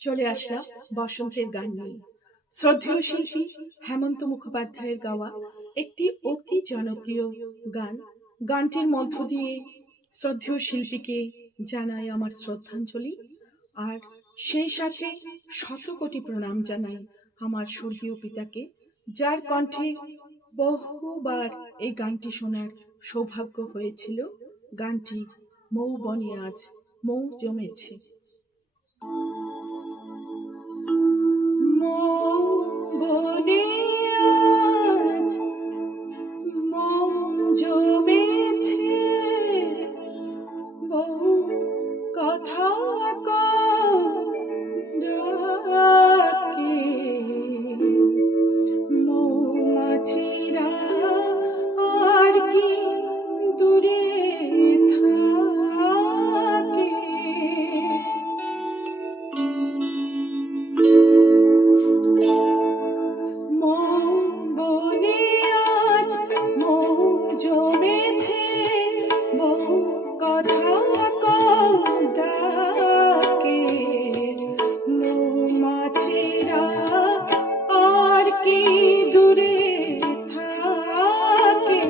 চলে আসলাম বসন্তের গান নিয়ে। শ্রদ্ধেয় শিল্পী হেমন্ত মুখোপাধ্যায়ের গাওয়া একটি অতি জনপ্রিয় গান। গানটির মধ্য দিয়ে শ্রদ্ধেয় শিল্পীকে জানাই আমার শ্রদ্ধাঞ্জলি, আর সেই সাথে শত কোটি প্রণাম জানাই আমার স্বর্গীয় পিতাকে, যার কণ্ঠে বহুবার এই গানটি শোনার সৌভাগ্য হয়েছিল। গানটি মৌ বনে আজ মৌ জমেছে। মৌ বনে আজ মৌ জমেছে, বহু কথা ডাকে মৌমাছিরা আর কি দূরে থাকে। মৌ বনে আজ মৌ জমেছে, বহু কথা ডাকে মৌমাছিরা আর কি দূরে থাকে।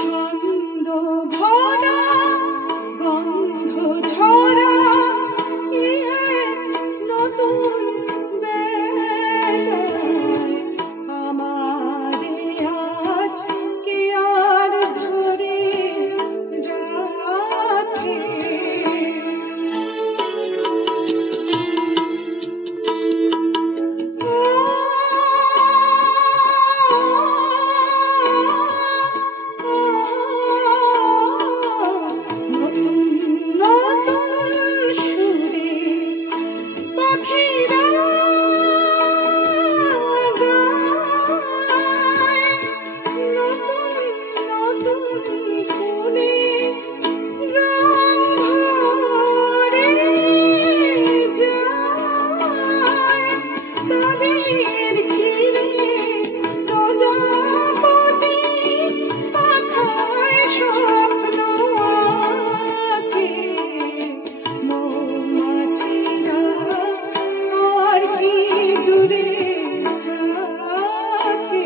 ছন্দ ভরা গন্ধ ঝরা নতুন বেলায় আমারে আজ কে আর ধরে রাখে। নতুন নতুন সুরে পাখিরা গায়, নতুন নতুন ফুলে রং ভরে যায়। তাদের ঘিরে প্রজাপতি পাখায় স্বপ্ন আঁকে। মৌমাছিরা আর কি দূরে থাকে।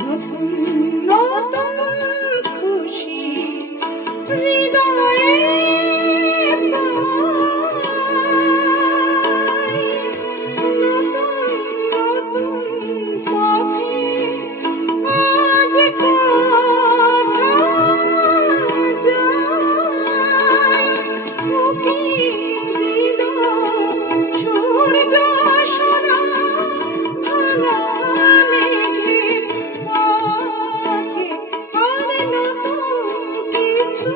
নতুন নতুন খুশি হৃদয়ে পাই, নতুন নতুন পথে আজ কথা যায়। উকি দিল সূর্য সোনা ভাঙা মেঘের ফাঁকে, আর নতুন কিছু